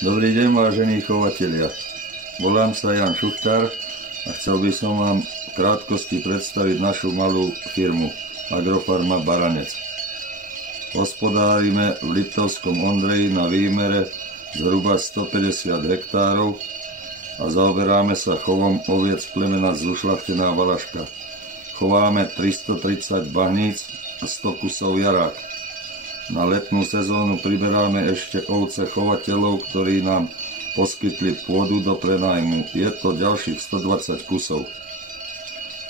Dobrý deň, vážení chovatelia. Volám sa Jan Šuchtár a chcel by som vám v krátkosti predstaviť našu malú firmu Agrofarma Baranec. Hospodárime v Liptovskom Ondreji na výmere zhruba 150 hektárov a zaoberáme sa chovom oviec plemena Zušľachtená Valaška. Chováme 330 bahníc a 100 kusov jarák. Na letnú sezónu priberáme ešte ovce chovateľov, ktorí nám poskytli pôdu do prenájmu. Je to ďalších 120 kusov.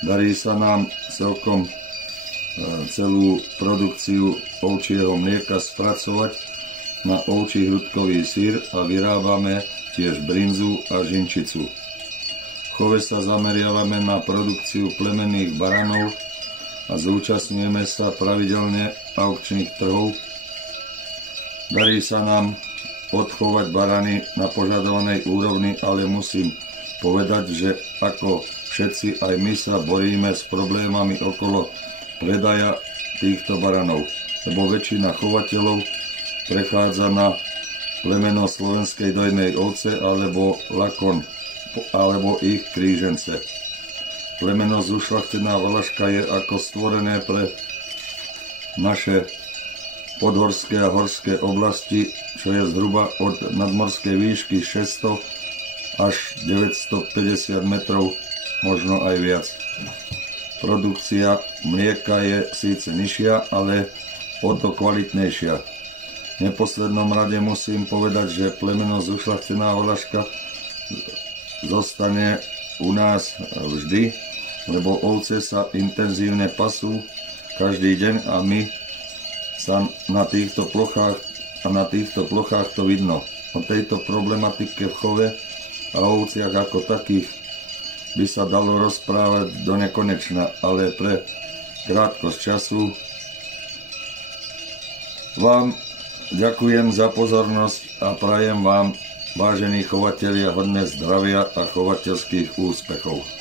Darí sa nám celkom celú produkciu ovčieho mlieka spracovať na ovčí hrudkový syr a vyrábame tiež brinzu a žinčicu. V chove sa zameriavame na produkciu plemenných baranov a zúčastňujeme sa pravidelne aukčných trhov. Darí sa nám odchovať barany na požadovanej úrovni, ale musím povedať, že ako všetci aj my sa boríme s problémami okolo predaja týchto baranov, lebo väčšina chovateľov prechádza na plemeno slovenskej dojnej ovce alebo lakon, alebo ich krížence. Plemeno Zušľachtená Valaška je ako stvorené pre naše podhorské a horské oblasti, čo je zhruba od nadmorskej výšky 600 až 950 metrov, možno aj viac. Produkcia mlieka je síce nižšia, ale o to kvalitnejšia. V neposlednom rade musím povedať, že plemeno Zušľachtená Valaška zostane u nás vždy, lebo ovce sa intenzívne pasú každý deň a my sa na týchto plochách to vidno. O tejto problematike v chove a ovciach ako takých by sa dalo rozprávať do nekonečna, ale pre krátkosť času vám ďakujem za pozornosť a prajem vám, vážení chovatelia, hodne zdravia a chovateľských úspechov.